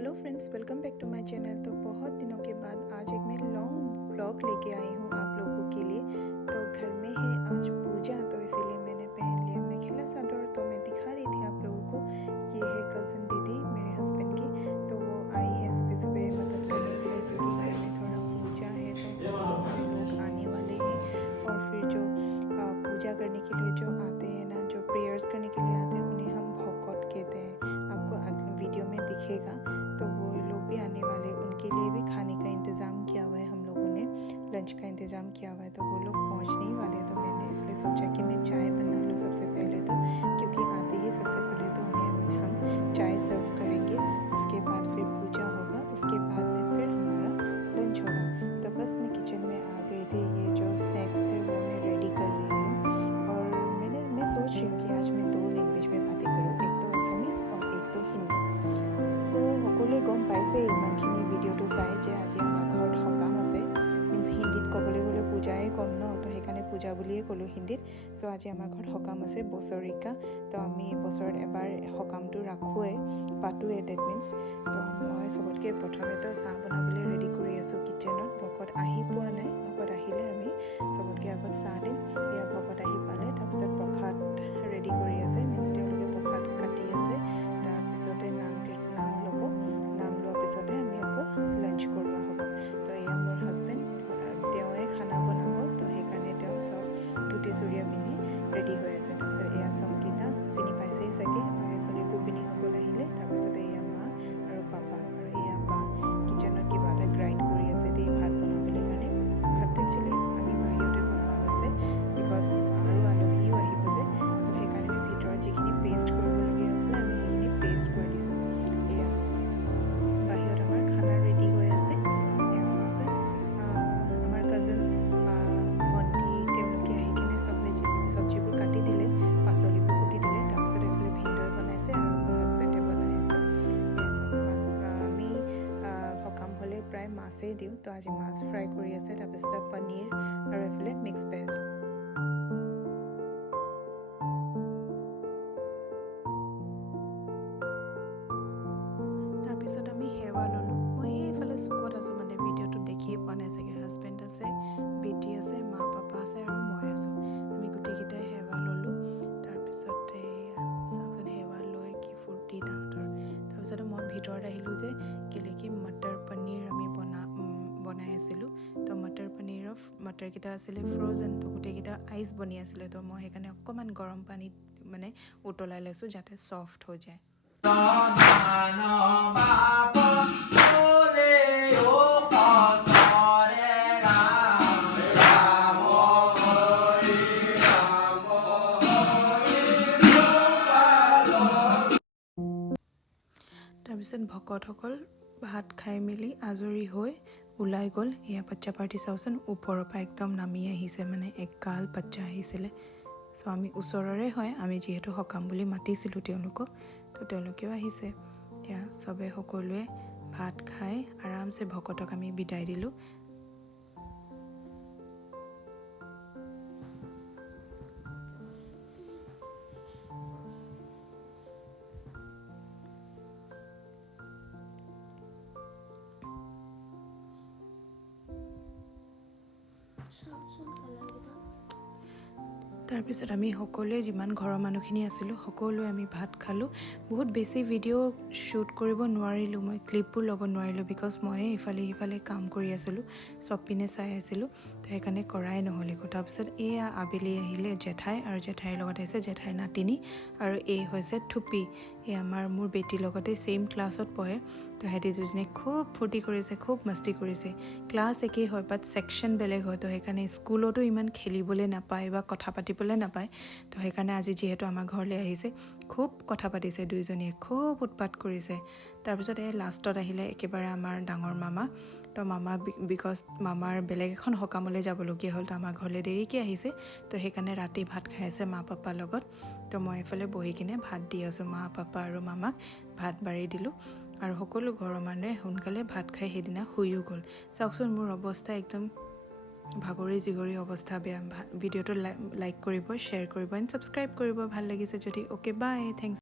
Hello friends, welcome back to my channel. तो बहुत दिनों के बाद आज एक मैं लॉन्ग व्लॉग लेके आई हूँ आप लोगों के लिए। तो घर में है आज पूजा, तो इसीलिए मैंने पहन लिया मेखेला चादर। तो मैं दिखा रही थी आप लोगों को। ये है कज़न दीदी मेरे हस्बैंड की, तो वो आई है सुबह सुबह मदद करने के लिए, क्योंकि घर में थोड़ा पूजा है तो बहुत सारे लोग आने वाले हैं। और फिर जो पूजा करने के लिए जो आते हैं ना, जो प्रेयर्स करने के लिए आते हैं, उन्हें हम भोकट कहते हैं। आपको वीडियो में दिखेगा। तो वो लोग भी आने वाले, उनके लिए भी खाने का इंतज़ाम किया हुआ है हम लोगों ने, लंच का इंतज़ाम किया हुआ है। तो वो लोग पहुंचने ही वाले, तो मैंने इसलिए सोचा कि मैं चाय बना लूँ सबसे पहले, तो क्योंकि आते ही सबसे पहले तो उन्हें हम चाय सर्व करेंगे। उसके बाद फिर पूजा होगा, उसके बाद में फिर हमारा लंच होगा। तो बस मैं किचन में आ गई थी। ये जो स्नैक्स थे वो मैं रेडी कर रही हूँ। और मैं सोच रही हूँ कि आज मैं 2 लैंग्वेज में बातें करूँ, एक तो আছামিজ और एक तो हिंदी। सो সকলোৱে গম পাইছে ইমানখিনি ভিডিঅ'টো চাই যে আজি আমাৰ ঘৰত সকাম আছে। মিনছ হিন্দীত ক'বলৈ গ'লে পূজাই ক'ম ন, তো সেইকাৰণে পূজা বুলিয়ে ক'লোঁ হিন্দীত। চ' আজি আমাৰ ঘৰত সকাম আছে বছৰিকা। তো আমি বছৰত এবাৰ সকামটো ৰাখোঁৱে, পাতোৱে, ডেট মিনছ। তো মই চবতকৈ প্ৰথমেতো চাহ বনাবলৈ ৰেডি কৰি আছোঁ কিটচেনত। ভকত আহি পোৱা নাই, ভকত আহিলে আমি চবতকৈ আগত চাহ দিম। এয়া ভকত আহি পালে, তাৰপিছত প্ৰসাদ ৰেডি কৰি আছে, মিনছ তেওঁলোকে প্ৰসাদ কাটি আছে। তাৰপিছতে নাম ল'ব, নাম লোৱাৰ পিছতে আমি আকৌ লাঞ্চ কৰোৱা হ'ব। তো এয়া মোৰ হাজবেণ্ড, তেওঁৱে খানা বনাব। তো সেইকাৰণে তেওঁ চব ধুতি চুৰিয়া পিন্ধি ৰেডি হৈ আছে। তাৰপিছত এয়া সংগীতা, চিনি পাইছেই চাগে। আৰু এইফালে গোপিনীসকল আহিলে। তাৰপিছতে এয়া মা আৰু পাপা, আৰু এয়া বা কিচেনত কিবা এটা গ্ৰাইণ্ড কৰি আছে দেই ভাত বনাবলৈ কাৰণে। ভাতটো একচুৱেলি আমি বাহিৰতে বনোৱা হৈছে, বিকজ আৰু আলহীও আহিব যে। তো সেইকাৰণে আমি ভিতৰত যিখিনি পেষ্ট কৰিবলগীয়া আছিলে আমি সেইখিনি পেষ্ট কৰি দিছোঁ। এয়া বাহিৰত আমাৰ খানা ৰেডি হৈ আছে। এয়া চাওকচোন, আমাৰ কাজিনছ বা ভণ্টি তেওঁলোকে আহি কিনে চব্জিবোৰ কাটি দিলে, পাচলিবোৰ কুটি দিলে। তাৰপিছত এইফালে ভিনদেউৱে বনাইছে আৰু মোৰ হাজবেণ্ডে বনাই আছে। এয়া চাওক, আমি সকাম হ'লে প্ৰায় মাছেই দিওঁ, তো আজি মাছ ফ্ৰাই কৰি আছে। তাৰপিছতে পনীৰ আৰু এইফালে মিক্স ভেজ। তাৰপিছত আমি সেৱা ল'লোঁ। মই সেইফালে চুকত আছোঁ, মানে ভিডিঅ'টো দেখিয়ে পোৱা নাই চাগে। হাজবেণ্ড আছে, বেটি আছে, মা পাপা আছে আৰু মই আছোঁ। আমি গোটেইকেইটাই সেৱা ল'লোঁ। তাৰপিছতে চাওকচোন, সেৱা লৈ কি ফূৰ্তি তাহাঁতৰ। তাৰপিছতে মই ভিতৰত আহিলোঁ যে, কেলৈ কি মটৰ পনীৰ আমি বনাই আছিলোঁ। তো মটৰ মটৰকেইটা আছিলে ফ্ৰ'জেন, তো গোটেইকেইটা আইচ বনি আছিলে। তো মই সেইকাৰণে অকণমান গৰম পানীত মানে উতলাই লৈছোঁ যাতে ছফ্ট হৈ যায়। তাৰপিছত ভকতসকল ভাত খাই মেলি আজৰি হৈ ওলাই গ'ল। এয়া বাচ্চা পাৰ্টি চাওঁচোন, ওপৰৰ পৰা একদম নামি আহিছে, মানে এগাল বাচ্চা আহিছিলে। চ' আমি ওচৰৰে হয়, আমি যিহেতু সকাম বুলি মাতিছিলোঁ তেওঁলোকক, তো তেওঁলোকেও আহিছে। এতিয়া চবে সকলোৱে ভাত খাই আৰামছে ভকতক আমি বিদায় দিলোঁ। তাৰপিছত আমি সকলোৱে যিমান ঘৰৰ মানুহখিনি আছিলোঁ সকলোৱে আমি ভাত খালোঁ। বহুত বেছি ভিডিঅ' শ্বুট কৰিব নোৱাৰিলোঁ, মই ক্লিপবোৰ ল'ব নোৱাৰিলোঁ, বিকজ ময়ে ইফালে সিফালে কাম কৰি আছিলোঁ, চব পিনে চাই আছিলোঁ। তো সেইকাৰণে কৰাই নহ'লে। তাৰপিছত এয়া আবেলি আহিলে জেঠাই, আৰু জেঠাইৰ লগত আহিছে জেঠাইৰ নাতিনী, আৰু এই হৈছে থুপি। এই মোৰ বেটিৰ লগতে ছেইম ক্লাছত পঢ়ে। তো সিহঁতি দুজনে খুব ফূৰ্তি কৰিছে, খুব মস্তি কৰিছে। ক্লাছ একেই হয়, বাট ছেকশ্যন বেলেগ হয়। তো সেইকাৰণে স্কুলতো ইমান খেলিবলৈ নাপায় বা কথা পাতিবলৈ নাপায়। তো সেইকাৰণে আজি যিহেতু আমাৰ ঘৰলৈ আহিছে, খুব কথা পাতিছে দুইজনীয়ে, খুব উৎপাত কৰিছে। তাৰপিছত এই লাষ্টত আহিলে একেবাৰে আমাৰ ডাঙৰ মামা। তো মামা বিকজ মামাৰ বেলেগ এখন সকামলৈ যাবলগীয়া হ'ল, তো আমাৰ ঘৰলৈ দেৰিকৈ আহিছে। তো সেইকাৰণে ৰাতি ভাত খাই আছে মা পাপাৰ লগত। তো মই এইফালে বহি কিনে ভাত দি আছোঁ, মা পাপা আৰু মামাক ভাত বাঢ়ি দিলোঁ। আৰু সকলো ঘৰৰ মানুহে সোনকালে ভাত খাই সেইদিনা শুইও গ'ল। চাওকচোন, মোৰ অৱস্থা একদম ভাগৰি জিগৰি অৱস্থা বেয়া। ভিডিঅ'টো লাইক কৰিব, শ্বেয়াৰ কৰিব এণ্ড ছাবস্ক্ৰাইব কৰিব ভাল লাগিছে যদি। অ'কে, বাই, থেংকছ।